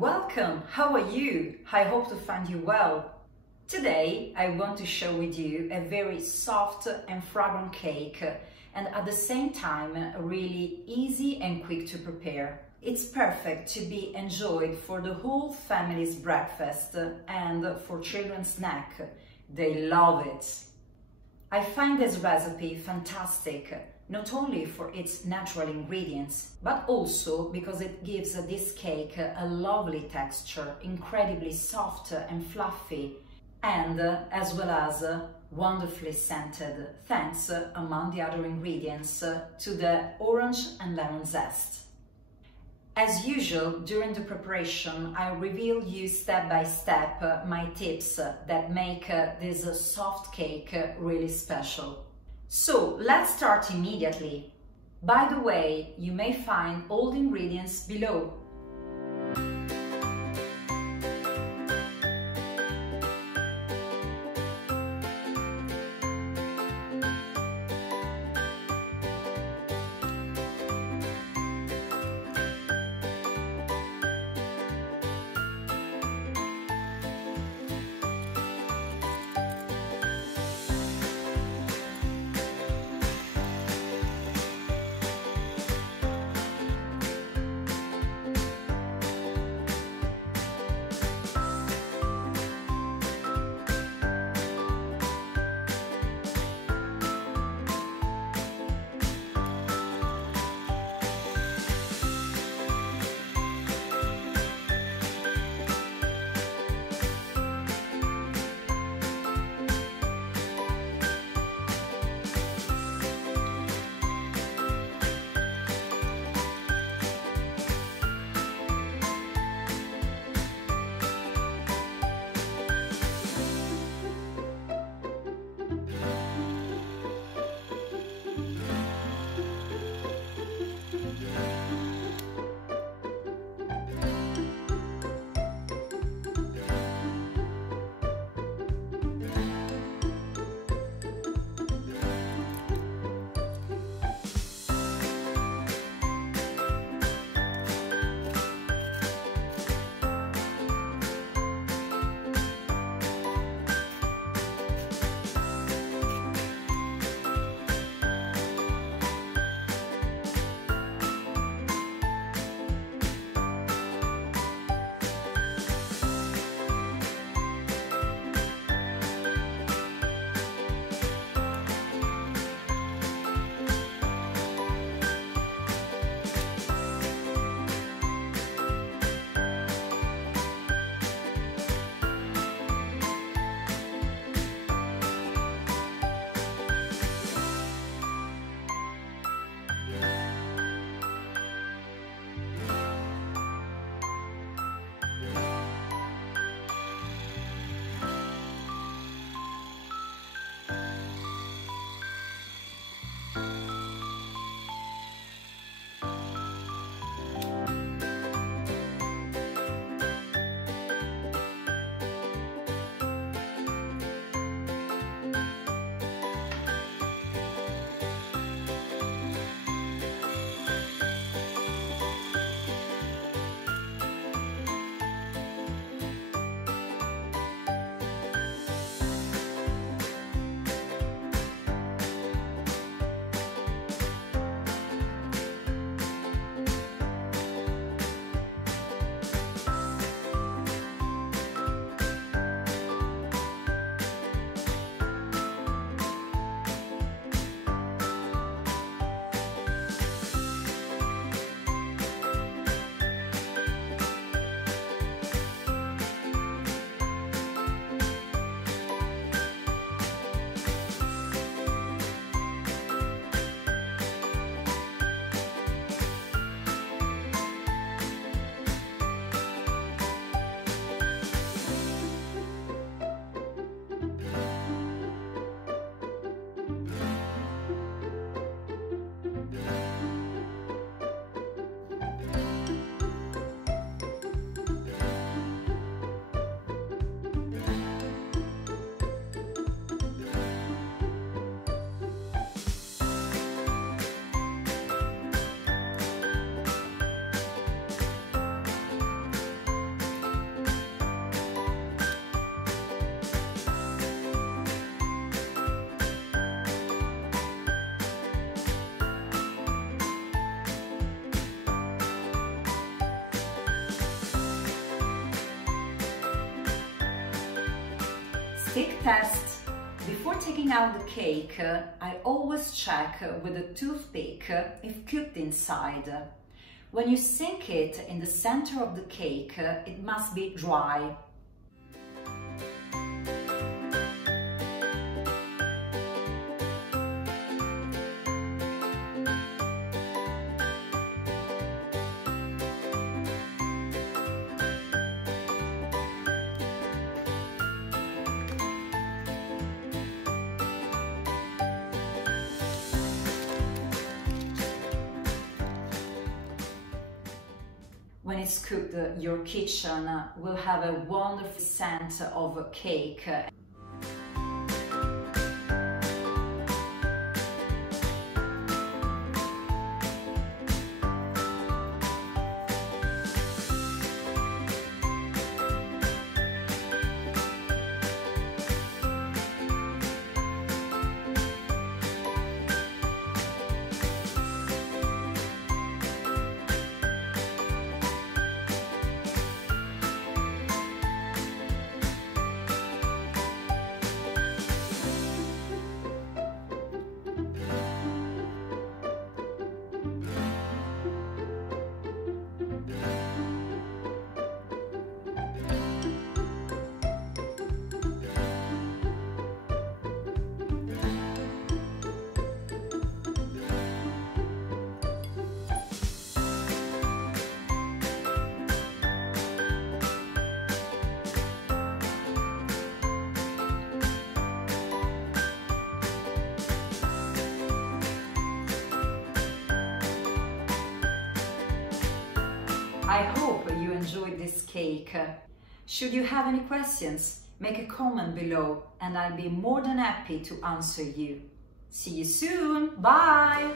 Welcome! How are you? I hope to find you well. Today I want to share with you a very soft and fragrant cake and at the same time really easy and quick to prepare. It's perfect to be enjoyed for the whole family's breakfast and for children's snack. They love it. I find this recipe fantastic, not only for its natural ingredients, but also because it gives this cake a lovely texture, incredibly soft and fluffy, and as well as wonderfully scented, thanks, among the other ingredients, to the orange and lemon zest. As usual, during the preparation, I reveal you step by step my tips that make this soft cake really special. So let's start immediately. By the way, you may find all the ingredients below. Thick test. Before taking out the cake, I always check with a toothpick if cooked inside. When you sink it in the center of the cake, it must be dry. When it's cooked, your kitchen will have a wonderful scent of cake. I hope you enjoyed this cake. Should you have any questions, make a comment below and I'll be more than happy to answer you. See you soon. Bye!